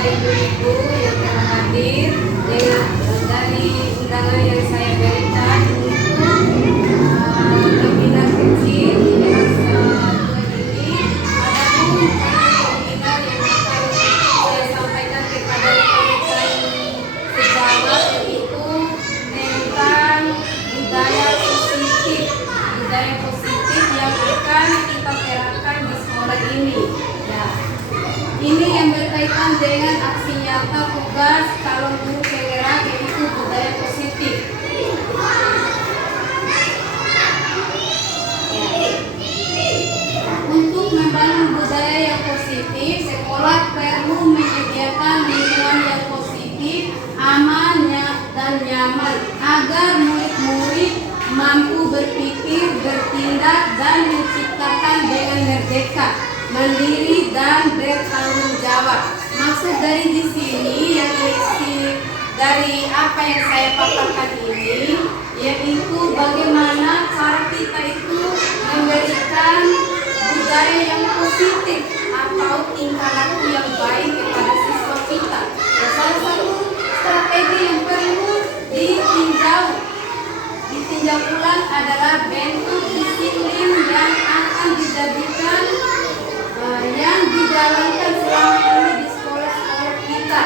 ibu-ibu yang telah hadir dengan dari undangan yang saya berikan untuk webinar kecil di kelas 2 ini. Adapun webinar yang akan saya sampaikan kepada rekan-rekan sejawat yaitu tentang budaya positif yang akan kita terapkan di sekolah ini. Ya. Ini yang berkaitan dengan aksi nyata tugas calon guru penggerak yaitu budaya positif. Untuk membangun budaya yang positif, sekolah perlu menyediakan lingkungan yang positif, aman dan nyaman agar murid-murid mampu berpikir, bertindak, dan menciptakan dengan merdeka, mandiri, dan bertanggung jawab. Maksud dari di sini yang isi dari apa yang saya paparkan ini, yaitu bagaimana cara kita itu memberikan budaya yang positif atau tingkah laku yang baik kepada siswa kita. Ya, salah satu strategi yang perlu ditinjau ulang adalah bentuk disiplin yang akan dijadikan yang dijalankan selama ini di sekolah-sekolah kita.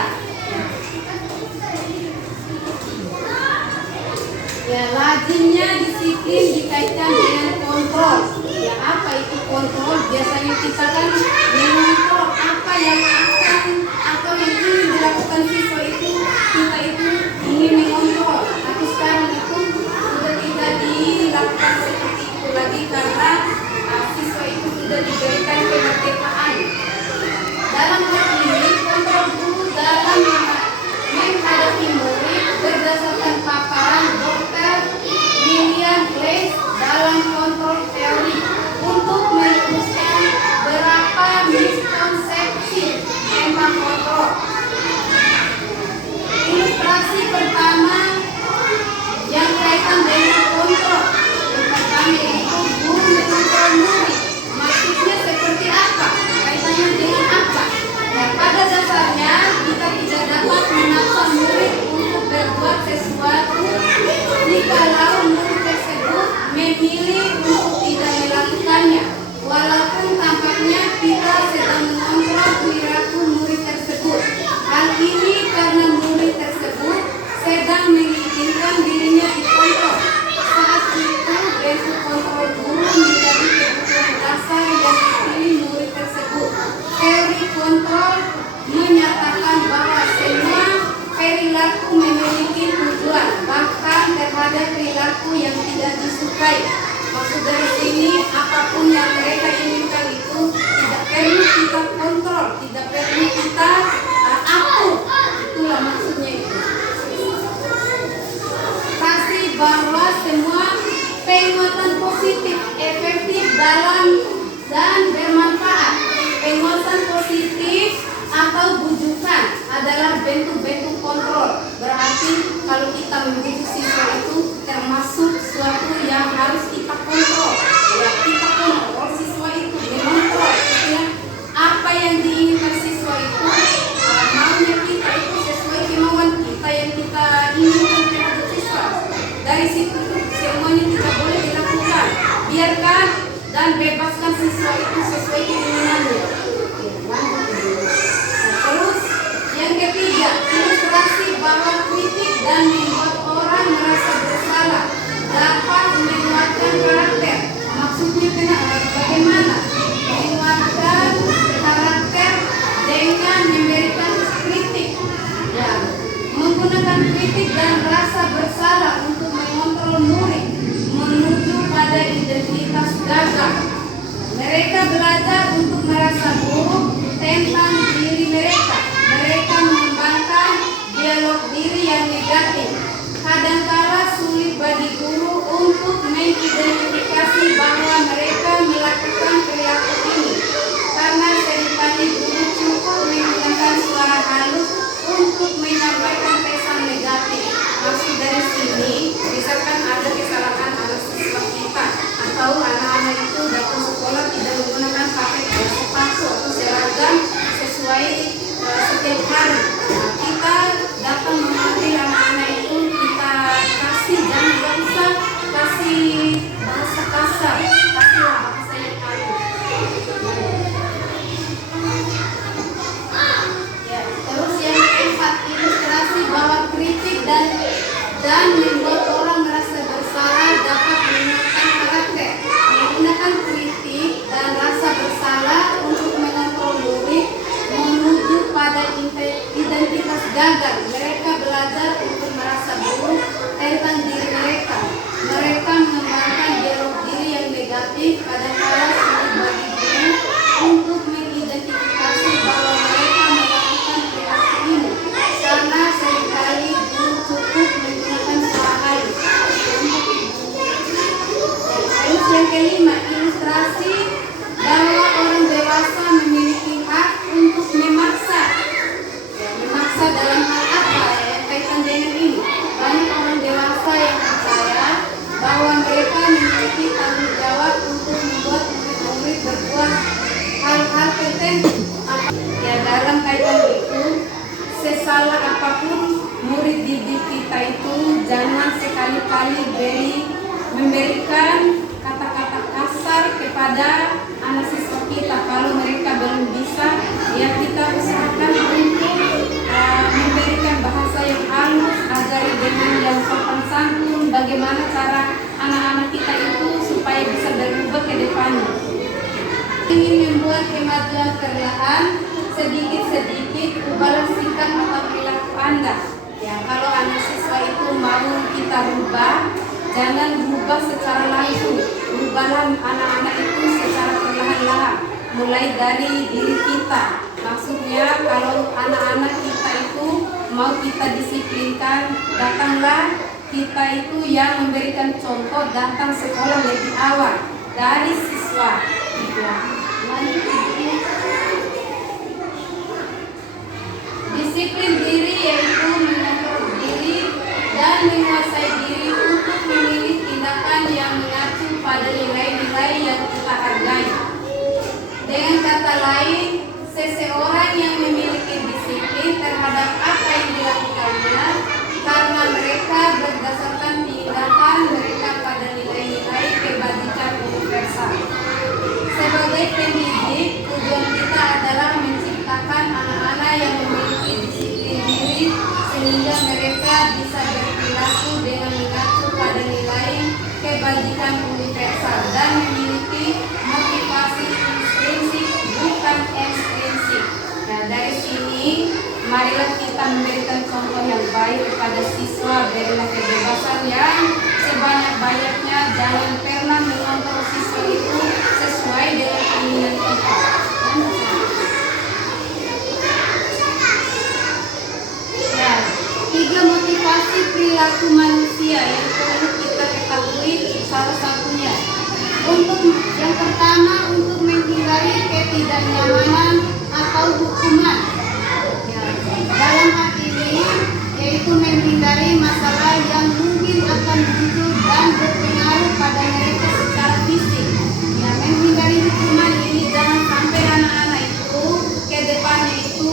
Ya, lazimnya disiplin dikaitkan dengan kontrol. Ya, apa itu kontrol? Biasanya kita kan mengontrol apa yang akan atau yang ingin dilakukan siswa itu, kita itu ingin mengontrol. Tapi sekarang itu sudah tidak dilakukan seperti itu lagi karena siswa itu sudah diberikan kemerdekaan. Dalam hal ini, kontrol guru dalam menghadapi murid berdasarkan paparan Dr. William Blaise dalam kontrol teori untuk meluruskan beberapa miskonsepsi tentang kontrol. Ilustrasi pertama yang kaitan dengan kontrol. Yang pertama yaitu guru mengontrol murid. Maksudnya seperti apa? Kaitannya dengan apa? Ya, pada dasarnya kita tidak dapat memaksa murid untuk berbuat sesuatu jikalau murid tersebut memilih untuk tidak melakukannya, walaupun tampaknya kita sedang mengontrol perilaku murid tersebut. Hal ini karena murid tersebut sedang menginginkan dirinya dikontrol. Saat itu bentuk kontrol guru menjadi kebutuhan dasar yang dipilih murid tersebut. Teori kontrol menyatakan bahwa semua perilaku memiliki tujuan, bahkan terhadap perilaku yang tidak disukai. Maksud dari sini, apapun yang mereka inginkan itu tidak perlu kita kontrol, tidak perlu kita atur. Itulah maksudnya itu. Pasti bahwa semua penguatan positif, efektif dalam dan bermanfaat. Penguatan positif atau bujukan adalah bentuk-bentuk kontrol. Berarti kalau kita membujuk siswa itu termasuk suatu yang harus kita kontrol. Ya, kita kontrol siswa itu, mengontrol ya, apa yang diinginkan siswa itu, maunya kita itu sesuai kemauan kita yang kita inginkan terhadap siswa. Dari situ semuanya tidak boleh dilakukan. Biarkan dan bebaskan siswa itu sesuai keinginannya. Terus yang ketiga, ilustrasi bahwa kritik dan membuat orang merasa bersalah dapat menguatkan karakter. Maksudnya bagaimana? Menguatkan karakter dengan memberikan kritik. Ya, menggunakan kritik dan rasa bersalah untuk mengontrol murid menuju pada identitas gagal. Mereka belajar untuk merasa buruk tentang diri mereka. Mereka mengembangkan dialog diri yang negatif. Kadangkala sulit bagi guru untuk mengidentifikasi bahwa mereka melakukan perilaku ini, karena seringkali guru cukup menggunakan suara halus untuk menyampaikan pesan negatif. Maksud dari sini, misalkan ada kesalahan anak siswa kita atau anak-anak itu datang sekolah tidak menggunakan pakai sepatu atau seragam sesuai setiap hari. Kita datang mengambil anak-anak itu, kita kasih, jangan gak usah kasih bahasa kasar, kasihlah bahasa yang halus. Ya, terus yang keempat, ilustrasi bahwa kritik dan membuat orang merasa bersalah dapat menguatkan karakter. Menggunakan kritik dan rasa bersalah untuk mengontrol murid menuju pada identitas gagal. Mereka belajar untuk merasa buruk tentang diri mereka. Mereka mengembangkan dialog diri yang negatif, kadang-kadang sulit bagi diri untuk mengidentifikasi bahwa mereka melakukan perilaku ini, karena seringkali belum cukup menggunakan suara halus. Terus yang kelima, ilustrasi bahwa orang dewasa memiliki hak untuk memaksa. Memaksa dalam hal apa yang kaitan dengan ini? Banyak orang dewasa yang percaya bahwa mereka memiliki tanggung jawab untuk membuat murid-murid berbuat hal-hal tertentu. Ya, dalam kaitan itu, sesalah apapun murid didik kita itu, jangan sekali-kali memberikan kata-kata kasar kepada anak siswa kita. Kalau mereka belum bisa, ya kita usahakan untuk memberikan bahasa yang halus, ajari dengan yang sopan santun, bagaimana cara anak-anak kita itu supaya bisa berubah ke depannya. Ingin membuat kemajuan perlahan, sedikit-sedikit ubahlah sikap atau perilaku Anda. Ya, kalau anak siswa itu mau kita rubah, jangan rubah secara langsung, rubahlah anak-anak itu secara perlahan-lahan, mulai dari diri kita. Maksudnya kalau anak-anak kita itu mau kita disiplinkan, datanglah kita itu yang memberikan contoh, datang sekolah lebih awal dari siswa. Disiplin diri yaitu mengontrol diri dan menguasai diri untuk memilih tindakan yang mengacu pada nilai-nilai yang kita hargai. Dengan kata lain, seseorang yang memiliki disiplin terhadap apa yang dilakukannya karena mereka berdasarkan tindakan mereka pada nilai-nilai kebajikan universal. Sebagai pendidik, tujuan kita adalah menciptakan anak-anak yang memiliki disiplin diri sehingga mereka bisa berperilaku dengan mengacu pada nilai kebajikan universal dan memiliki motivasi intrinsik bukan ekstrinsik. Nah, dari sini marilah kita memberikan contoh yang baik kepada siswa, berilah kebebasan yang sebanyak-banyaknya, jangan pernah mengontrol siswa itu sesuai dengan keinginan kita. Ya, 3 motivasi perilaku manusia yang perlu kita ketahui, salah satunya yang pertama untuk menghindari ketidaknyamanan atau hukuman. Ya, dalam hal ini yaitu menghindari masalah yang mungkin akan muncul dan berpengaruh pada mereka secara fisik. Ya, menghindari hukuman ini jangan sampai anak-anak itu ke depannya itu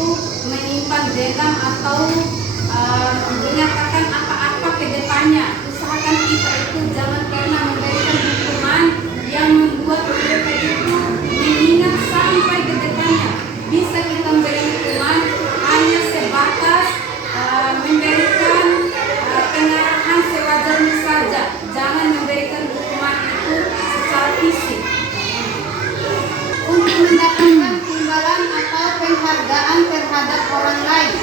menyimpan dendam atau menyatakan apa-apa ke depannya. Usahakan kita itu jangan pernah memberikan hukuman yang membuat mereka itu mengingat sampai ke depannya. Bisa kita memberi hukuman hanya sebatas memberikan pengarahan sewajarnya saja. Jangan memberikan hukuman itu secara fisik. Untuk mendapatkan imbalan atau penghargaan terhadap orang lain,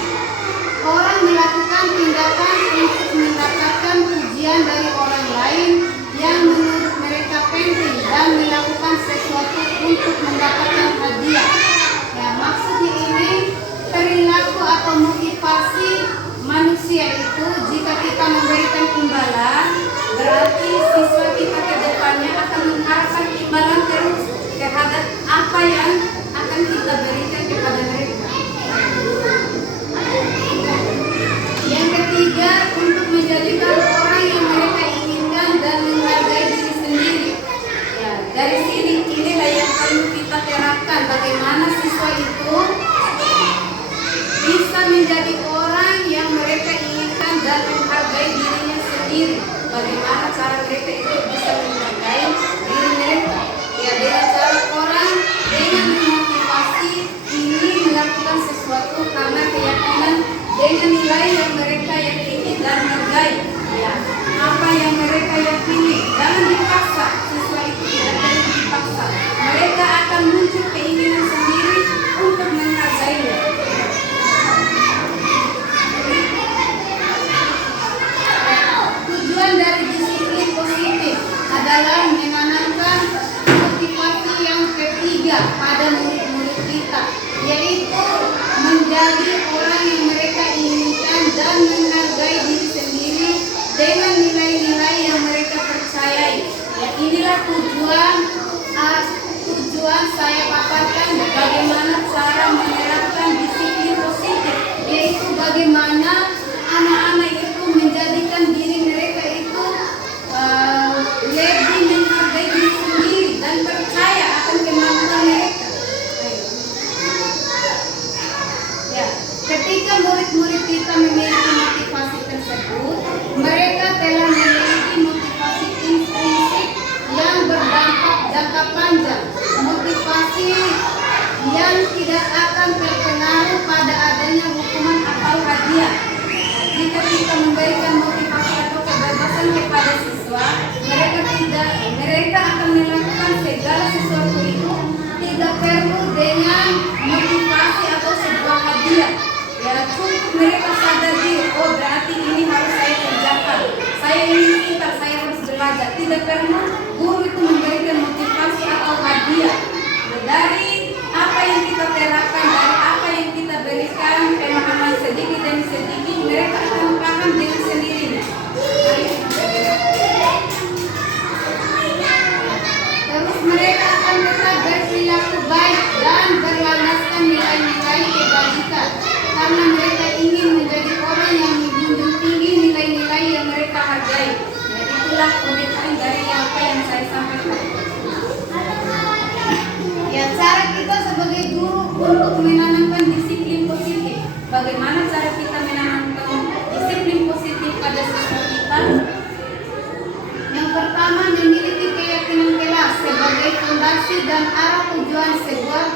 orang melakukan tindakan untuk mendapatkan pujian dari orang lain yang menurut mereka penting dan melakukan sesuatu untuk mendapatkan hadiah. Ya, maksudnya ini perilaku atau motivasi manusia itu jika kita memberikan imbalan, berarti siswa kita ke depannya akan mengharapkan imbalan terus terhadap apa yang akan kita berikan kepada mereka. Yang ketiga, untuk menjadikan orang yang mereka inginkan dan menghargai diri sendiri. Ya, dari sini inilah yang perlu kita terapkan, bagaimana siswa itu menjadi orang yang mereka inginkan dan menghargai dirinya sendiri. Bagaimana cara mereka itu bisa menghargai diri mereka? Ya, dengan cara orang dengan memotivasi ingin melakukan sesuatu karena keyakinan dengan nilai yang mereka yakini dan hargai. Ya, apa yang mereka yakini, jangan dipaksa. Siswa itu tidak perlu dipaksa. Mereka akan muncul keinginan sendiri untuk menghargainya. Tujuan dari disiplin positif adalah menanamkan motivasi yang ketiga pada murid-murid kita, yaitu menjadi orang yang mereka inginkan dan menghargai diri sendiri dengan nilai-nilai yang mereka percayai. Ya, inilah tujuan saya paparkan bagaimana cara menerapkan disiplin positif, yaitu bagaimana anak-anak itu menjadikan diri mereka itu lebih menghargai diri sendiri dan percaya akan kemampuan mereka. Ya, ketika murid-murid kita memiliki motivasi tersebut, mereka telah memiliki motivasi intrinsik yang berdampak jangka panjang, motivasi yang tidak akan terpengaruh pada adanya hukuman atau hadiah. Jika kita memberikan motivasi atau kebebasan kepada siswa, mereka akan melakukan segala sesuatu itu tidak perlu dengan motivasi atau sebuah hadiah. Ya, cukup mereka sadar diri, oh berarti ini harus saya kerjakan. Saya ingin pintar, saya harus belajar. Tidak perlu guru itu memberikan motivasi atau hadiah. Dari apa yang kita terapkan, dari apa yang kita berikan pemahaman sedikit demi sedikit, mereka akan paham dengan sendirinya. Terus mereka akan tetap berperilaku baik dan berlandaskan nilai-nilai kebajikan, karena mereka ingin menjadi orang yang menjunjung tinggi nilai-nilai yang mereka hargai. Jadi itulah komitmen dari apa yang saya sampaikan. Ya, cara kita sebagai guru untuk menanamkan disiplin positif. Bagaimana cara kita menanamkan disiplin positif pada siswa kita? Yang pertama, memiliki keyakinan kelas sebagai fondasi dan arah tujuan sebuah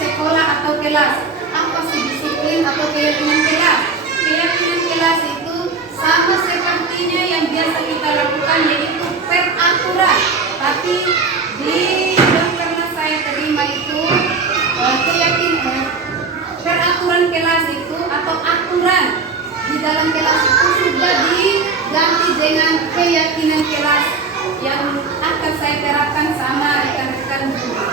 sekolah atau kelas. Apa sih disiplin atau keyakinan kelas? Keyakinan kelas itu sama sepertinya yang biasa kita lakukan, yaitu peraturan. Tapi yang pernah saya terima itu keyakinan peraturan kelas itu atau aturan di dalam kelas itu sudah diganti dengan keyakinan kelas yang akan saya terapkan sama rekan-rekan guru.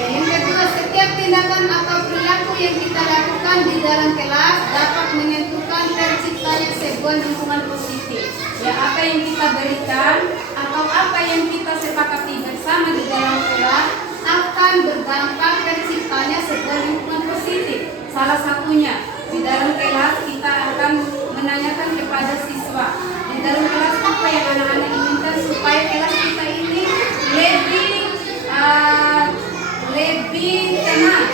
Yang kedua, setiap tindakan atau perilaku yang kita lakukan di dalam kelas dapat menentukan terciptanya sebuah lingkungan positif. Ya, apa yang kita berikan atau apa yang kita sepakati bersama di dalam kelas akan berdampak terciptanya sebuah lingkungan positif. Salah satunya di dalam kelas kita akan menanyakan kepada siswa, di dalam kelas apa yang anak-anak inginkan supaya kelas kita ini lebih tenang.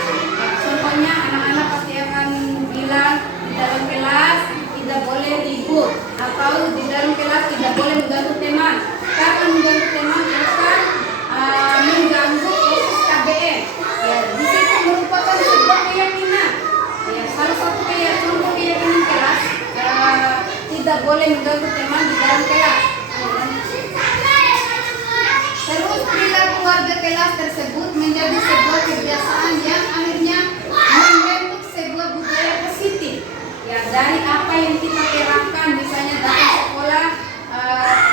Contohnya anak-anak pasti akan bilang di dalam kelas tidak boleh ribut, atau di dalam kelas tidak boleh mengganggu teman, karena mengganggu teman akan mengganggu proses KBM. Ya, di situ merupakan sebuah keyakinan. Ya, salah satu contoh keyakinan kelas tidak boleh mengganggu teman di dalam kelas. Terus perilaku warga kelas tersebut menjadi sebuah kebiasaan yang akhirnya membentuk sebuah budaya positif. Ya, dari apa yang kita terapkan, misalnya datang sekolah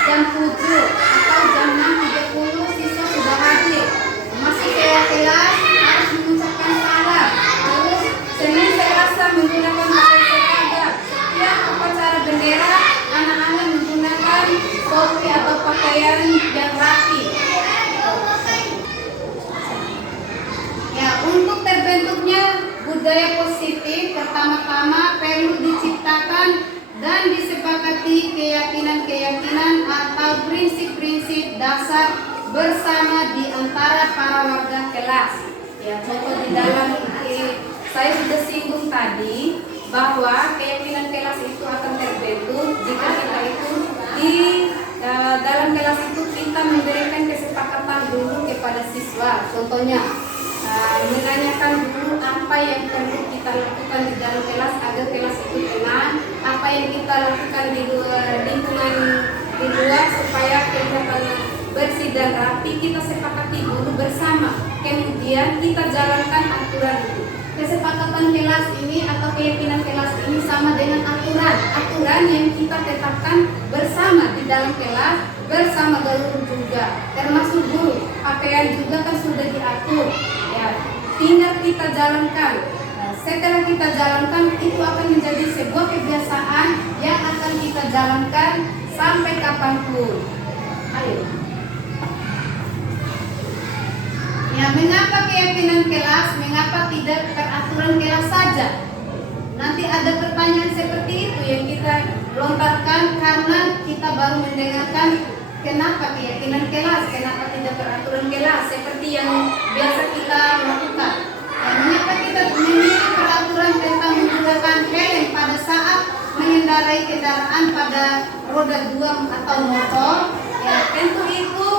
jam 7 atau jam 6.30 siswa sudah hadir. Masih kelas harus mengucapkan salam. Terus Senin Selasa menggunakan pakaian seragam. Setiap upacara bendera anak-anak menggunakan topi atau pakaian yang rapi. Ya, untuk terbentuknya budaya positif, pertama-tama perlu diciptakan dan disepakati keyakinan-keyakinan atau prinsip-prinsip dasar bersama di antara para warga kelas. Ya, contoh di dalam saya sudah singgung tadi bahwa keyakinan kelas itu akan terbentuk jika kita itu di dalam kelas itu kita memberikan kesepakatan dulu kepada siswa. Contohnya menanyakan dulu apa yang perlu kita lakukan di dalam kelas agar kelas itu tenang, apa yang kita lakukan di luar lingkungan di luar supaya kelihatan bersih dan rapi. Kita sepakati dulu bersama, kemudian kita jalankan aturan itu. Kesepakatan kelas ini atau keyakinan kelas ini sama dengan aturan yang kita tetapkan bersama di dalam kelas bersama guru juga, termasuk guru. Pakaian juga kan sudah diatur, ya, tinggal kita jalankan. Setelah kita jalankan, itu akan menjadi sebuah kebiasaan yang akan kita jalankan sampai kapanpun. Ayo. Ya, mengapa keyakinan kelas, mengapa tidak peraturan kelas saja? Nanti ada pertanyaan seperti itu yang kita lontarkan karena kita baru mendengarkan kenapa keyakinan kelas, kenapa tidak peraturan kelas seperti yang biasa kita lakukan. Mengapa kita memilih peraturan tentang menggunakan helm pada saat mengendarai kendaraan pada roda 2 atau motor? Ya, tentu itu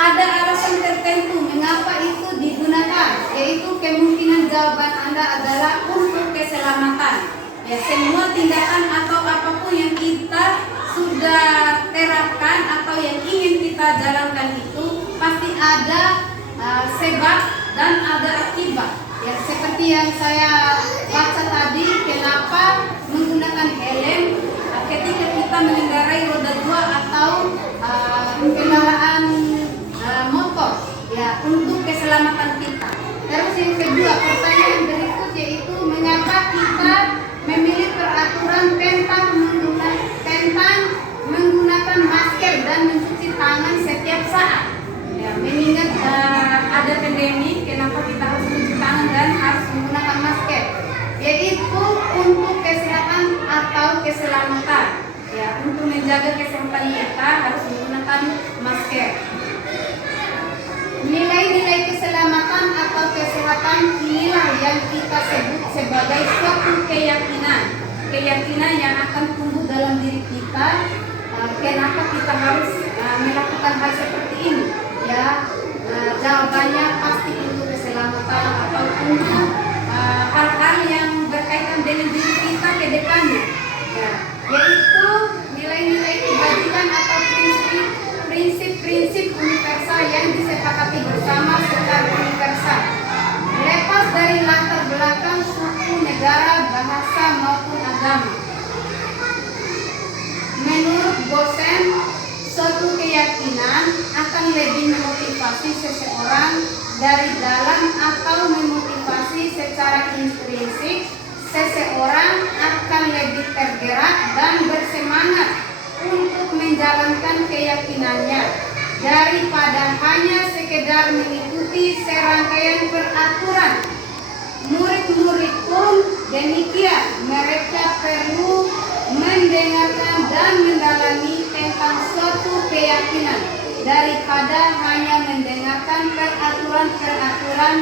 ada alasan tertentu mengapa itu digunakan, yaitu kemungkinan jawaban Anda adalah untuk keselamatan. Ya, semua tindakan atau apapun yang kita sudah terapkan atau yang ingin kita jalankan itu pasti ada sebab dan ada akibat. Ya, seperti yang saya baca tadi, kenapa menggunakan helm ketika kita mengendarai roda 2 atau kendaraan motor, ya, untuk keselamatan kita. Terus yang kedua, pertanyaan berikut yaitu mengapa kita memilih peraturan tentang menggunakan masker dan mencuci tangan setiap saat. Ya, mengingat ada pandemi, kenapa kita harus mencuci tangan dan harus menggunakan masker? Yaitu untuk kesehatan atau keselamatan. Ya, untuk menjaga kesehatan kita harus menggunakan masker. Nilai-nilai keselamatan atau kesehatan inilah yang kita sebut sebagai suatu keyakinan yang akan tumbuh dalam diri kita. Kenapa kita harus melakukan hal seperti ini? Ya, jawabannya pasti untuk keselamatan atau untuk hal-hal yang berkaitan dengan diri kita ke depannya. Ya, yaitu nilai-nilai kebajikan atau prinsip-prinsip universal yang disepakati bersama secara universal, lepas dari latar belakang suku, negara, bahasa maupun agama. Menurut Gosen, suatu keyakinan akan lebih memotivasi seseorang dari dalam atau memotivasi secara intrinsik. Seseorang akan lebih tergerak dan bersemangat untuk menjalankan keyakinannya daripada hanya sekedar mengikuti serangkaian peraturan. Murid-murid pun demikian, mereka perlu mendengarkan dan mendalami tentang suatu keyakinan daripada hanya mendengarkan peraturan-peraturan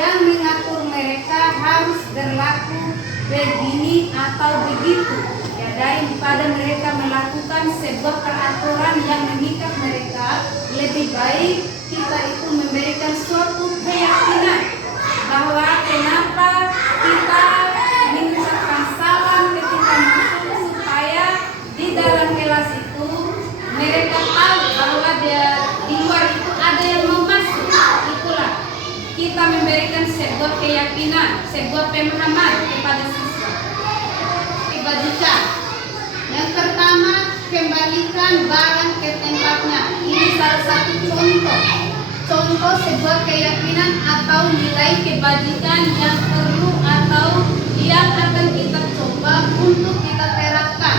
yang mengatur mereka harus berlaku begini atau begitu. Ya, daripada mereka melakukan sebuah peraturan yang mengikat mereka, lebih baik kita itu memberikan suatu keyakinan bahwa kenapa kita mengucapkan salam ketika masuk, supaya di dalam kelas itu mereka tahu bahwa di luar itu ada yang mau masuk. Itulah kita memberikan sebuah keyakinan, sebuah pemahaman kepada siswa. Kebajikan. Yang pertama, kembalikan barang ke tempatnya. Ini salah satu contoh sebuah keyakinan atau nilai kebajikan yang perlu atau yang akan kita coba untuk kita terapkan.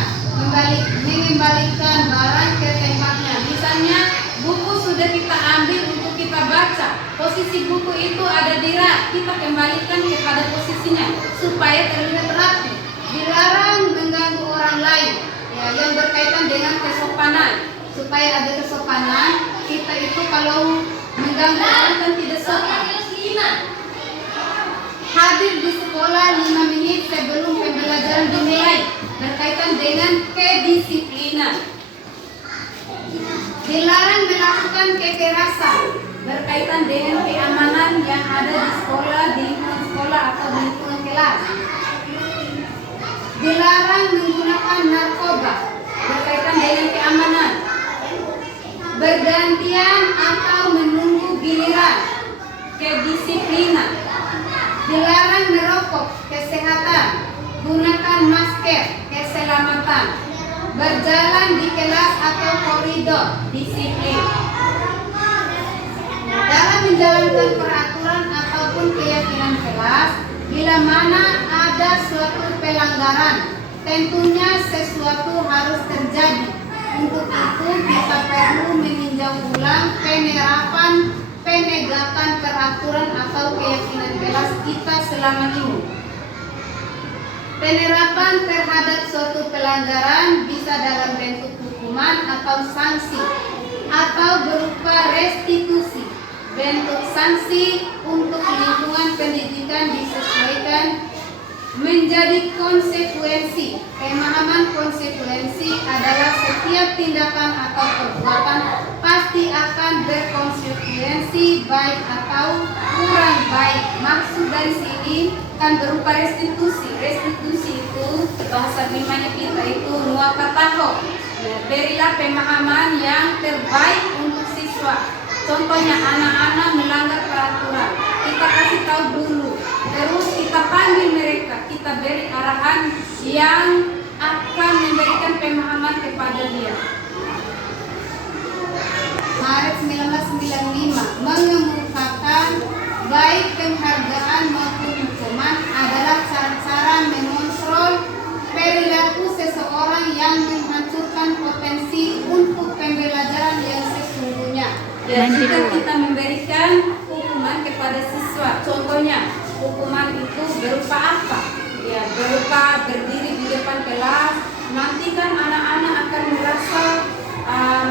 Mengembalikan barang ke tempatnya. Misalnya buku sudah kita ambil untuk kita baca, posisi buku itu ada di rak, kita kembalikan kepada posisinya supaya terlihat rapi. Dilarang mengganggu orang lain, ya, yang berkaitan dengan kesopanan. Supaya ada kesopanan, kita itu kalau mengganggu orang kan tidak sopan. Hadir di sekolah 5 menit sebelum pembelajaran dimulai, berkaitan dengan kedisiplinan. Dilarang melakukan kekerasan, berkaitan dengan keamanan yang ada di sekolah, di lingkungan sekolah atau di lingkungan kelas. Dilarang menggunakan narkoba, berkaitan dengan keamanan. Bergantian atau menunggu giliran, kedisiplinan. Dilarang merokok, kesehatan. Gunakan masker, keselamatan. Berjalan di kelas atau koridor, disiplin. Dalam menjalankan peraturan ataupun keyakinan kelas, bila mana ada suatu pelanggaran, tentunya sesuatu harus terjadi. Untuk itu kita perlu meninjau ulang penegakan peraturan atau keyakinan kelas kita selama ini. Penerapan terhadap suatu pelanggaran bisa dalam bentuk hukuman atau sanksi atau berupa restitusi. Bentuk sanksi untuk lingkungan pendidikan disesuaikan menjadi konsekuensi. Pemahaman konsekuensi adalah setiap tindakan atau perbuatan pasti akan berkonsekuensi baik atau kurang baik. Maksud dari sini kan berupa restitusi. Restitusi itu bahasa Bimbanya kita itu muakataho. Berilah pemahaman yang terbaik untuk siswa. Contohnya anak-anak melanggar peraturan, kita kasih tahu dulu, terus kita panggil mereka, kita beri arahan yang akan memberikan pemahaman kepada dia. Maret 1995 mengemukakan baik penghargaan maupun hukuman adalah cara-cara mengontrol perilaku seseorang yang menghancurkan potensi untuk pembelajaran yang sesungguhnya. Dan jika kita memberikan hukuman kepada siswa, contohnya hukuman itu berupa apa? Ya, berupa berdiri di depan kelas. Nanti kan anak-anak akan merasa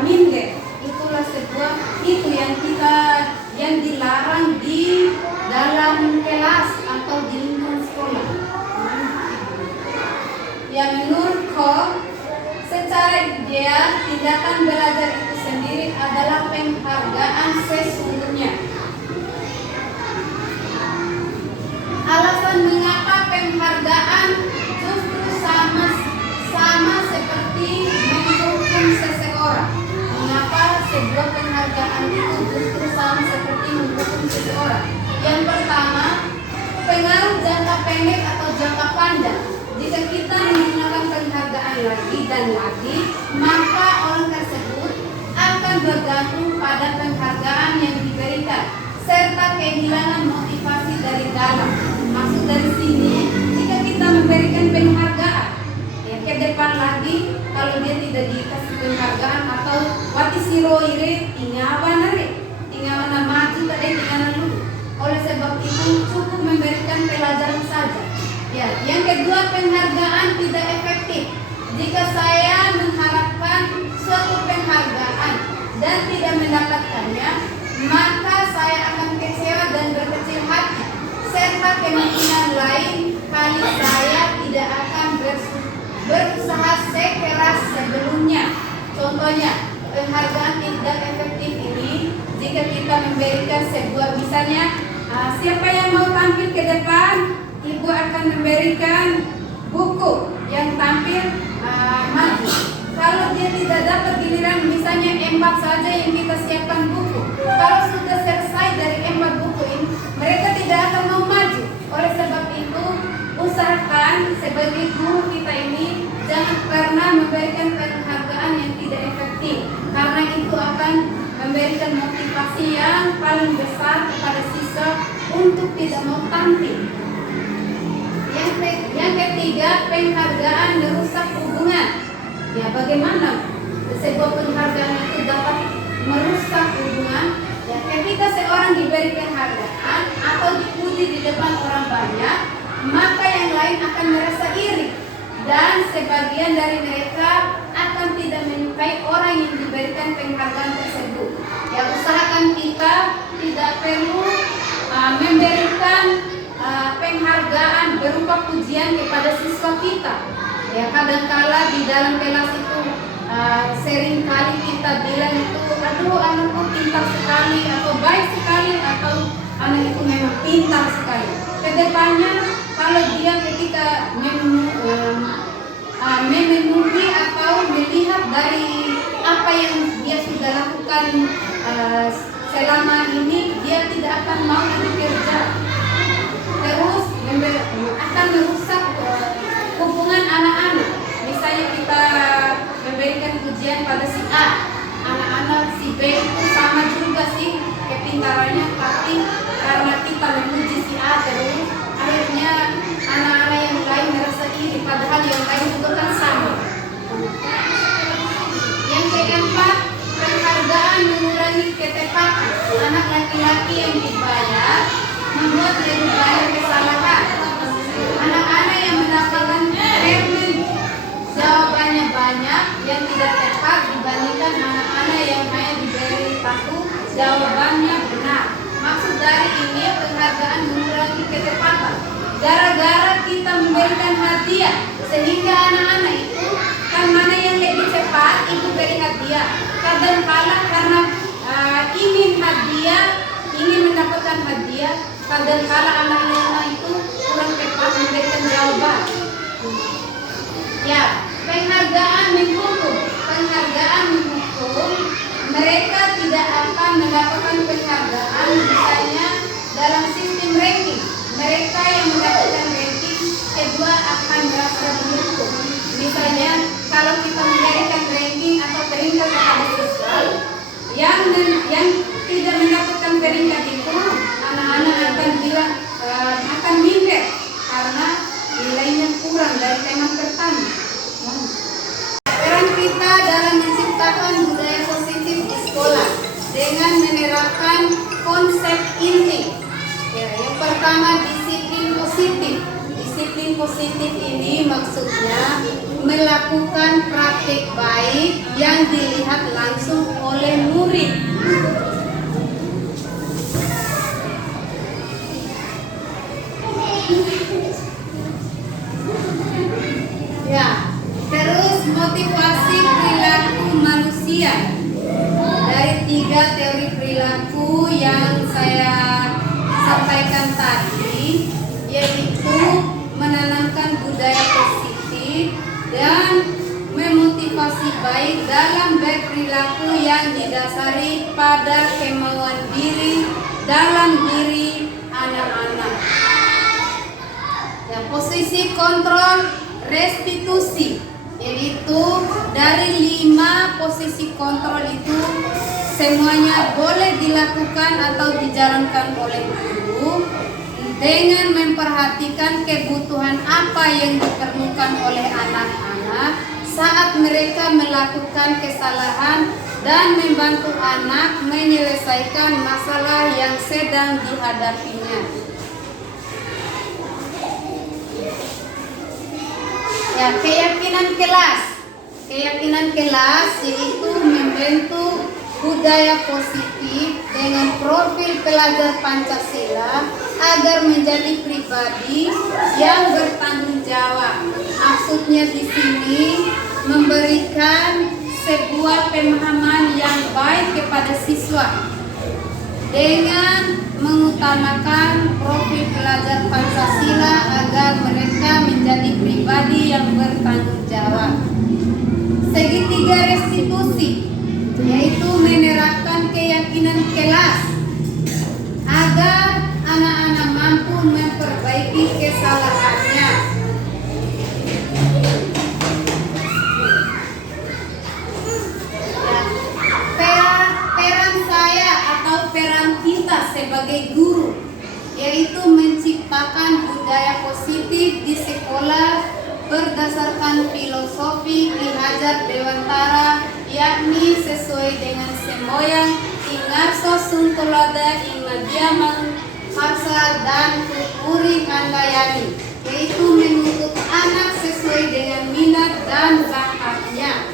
minder. Itulah sebuah itu yang dilarang di dalam kelas atau di lingkungan sekolah. Yang menurutku secara ideal tindakan belajar itu sendiri adalah penghargaan sesungguhnya. Alasan mengapa penghargaan justru sama seperti menghukum seseorang. Mengapa sebuah penghargaan itu justru sama seperti menghukum seseorang? Yang pertama, pengaruh jangka pendek atau jangka panjang. Jika kita menggunakan penghargaan lagi dan lagi, maka orang tersebut akan bergantung pada penghargaan yang diberikan serta kehilangan motivasi dari dalam. Maksud dari sini, jika kita memberikan penghargaan, ya ke depan lagi, kalau dia tidak dikasih penghargaan atau wati siroire tinggawan maju tadi tinggawan dulu. Oleh sebab itu cukup memberikan pelajaran saja. Ya, yang kedua, penghargaan tidak efektif. Jika saya mengharapkan suatu penghargaan dan tidak mendapatkannya, maka saya akan kecewa dan berkecil hati. Serta kemungkinan lain kali saya tidak akan berusaha sekeras sebelumnya. Contohnya, penghargaan tidak efektif ini jika kita memberikan sebuah, misalnya siapa yang mau tampil ke depan, ibu akan memberikan buku yang tampil maju. Kalau dia tidak dapat giliran, misalnya 4 saja yang kita siapkan buku. Kalau sudah selesai dari 4 buku ini, mereka tidak akan mau maju. Oleh sebab itu, usahakan sebagai guru kita ini jangan pernah memberikan penghargaan yang tidak efektif, karena itu akan memberikan motivasi yang paling besar kepada siswa untuk tidak mau tampil. Yang ketiga, penghargaan merusak hubungan. Ya, bagaimana sebuah penghargaan itu dapat merusak hubungan? Ya, ketika seorang diberi penghargaan atau dipuji di depan orang banyak, maka yang lain akan merasa iri dan sebagian dari mereka akan tidak menyukai orang yang diberikan penghargaan tersebut. Ya, usahakan kita tidak perlu memberikan penghargaan berupa pujian kepada siswa kita. Ya, kadangkala di dalam kelas itu sering kali kita bilang itu, aduh anakku pintar sekali atau baik sekali atau anak itu memang pintar sekali. Kedepannya kalau dia ketika memenuhi atau melihat dari apa yang dia sudah lakukan selama ini, dia tidak akan mau bekerja, terus akan merusak hubungan anak-anak. Misalnya kita memberikan pujian pada si A, anak-anak si B itu sama juga sih kepintarannya, tapi karena kita memuji si A terus, akhirnya anak-anak yang lain merasa iri, padahal yang lain juga kan sama. Yang keempat, penghargaan mengurangi ketepatan. Anak laki-laki yang dibayar membuat lebih banyak kesalahan. Anak-anak yang mendapatkan termen jawabannya banyak yang tidak tepat dibandingkan anak-anak yang hanya diberi satu jawabannya benar. Maksud dari ini penghargaan mengurangi ketepatan. Gara-gara kita memberikan hadiah sehingga anak-anak itu kan mana yang lebih cepat itu beri hadiah. Kadang-kala karena ingin hadiah, ingin mendapatkan hadiah, kadang-kala anak-anak itu kurang tepat memberikan jawaban. Ya, penghargaan menghukum. Penghargaan menghukum, mereka tidak akan mendapatkan penghargaan misalnya dalam sistem ranking. Mereka yang mendapatkan ranking kedua akan merasa dihukum. Misalnya kalau kita memberikan ranking atau peringkat kepada siswa yang tidak mendapatkan peringkat itu, anak-anak akan bilang akan minder karena nilainya kurang dari tema pertama. Peran kita dalam menciptakan budaya positif di sekolah dengan menerapkan konsep inti. Ya, yang pertama disiplin positif. Disiplin positif ini maksudnya melakukan praktik baik yang dilihat langsung oleh murid. Ya, terus motivasi perilaku manusia. Dari 3 teori perilaku yang saya sampaikan tadi, yaitu menanamkan budaya positif dan memotivasi baik dalam berperilaku yang didasari pada kemauan diri dalam diri anak-anak. Ya, posisi kontrol restitusi, yaitu dari 5 posisi kontrol itu semuanya boleh dilakukan atau dijalankan oleh guru dengan memperhatikan kebutuhan apa yang diperlukan oleh anak-anak saat mereka melakukan kesalahan dan membantu anak menyelesaikan masalah yang sedang dihadapinya. Ya, keyakinan kelas. Keyakinan kelas yaitu membentuk budaya positif dengan profil pelajar Pancasila agar menjadi pribadi yang bertanggung jawab. Maksudnya di sini memberikan sebuah pemahaman yang baik kepada siswa dengan mengutamakan profil pelajar Pancasila agar mereka menjadi pribadi yang bertanggung jawab. Segitiga restitusi, yaitu menerapkan keyakinan kelas agar anak-anak mampu memperbaiki kesalahannya. Peran saya atau peran kita sebagai guru yaitu menciptakan budaya positif di sekolah berdasarkan filosofi Ki Hajar Dewantara, yakni sesuai dengan semboyan Ingarso Suntulada Imadiamang Harsa dan Puri Handayani, yaitu menuntut anak sesuai dengan minat dan bakatnya.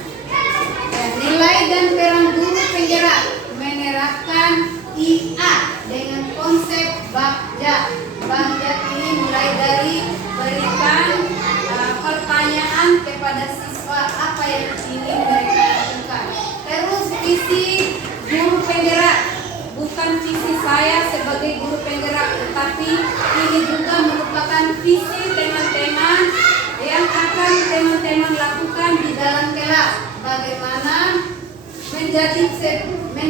Nilai dan peran guru penggerak menerapkan IA dengan konsep Bagja. Bagja ini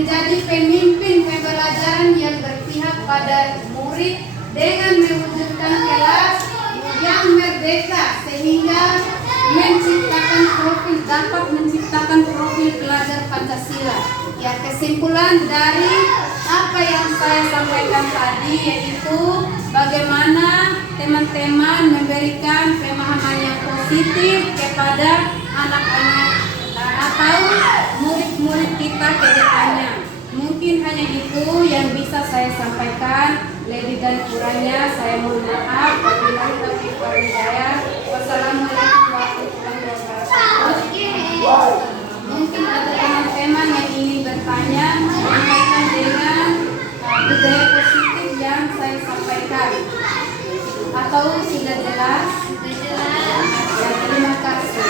menjadi pemimpin pembelajaran yang berpihak pada murid dengan mewujudkan kelas yang merdeka sehingga dapat menciptakan profil pelajar Pancasila. Ya, kesimpulan dari apa yang saya sampaikan tadi yaitu bagaimana teman-teman memberikan pemahaman yang positif kepada anak-anak atau murid-murid kita ke depannya. Mungkin hanya itu yang bisa saya sampaikan. Lebih dan kurangnya saya mohon maaf. Wabillahi taufiq wal hidayah. Wassalamualaikum warahmatullahi wabarakatuh. Mungkin ada teman-teman yang ingin bertanya berkaitan dengan budaya positif yang saya sampaikan. Atau sudah jelas? Sudah jelas. Ya, terima kasih.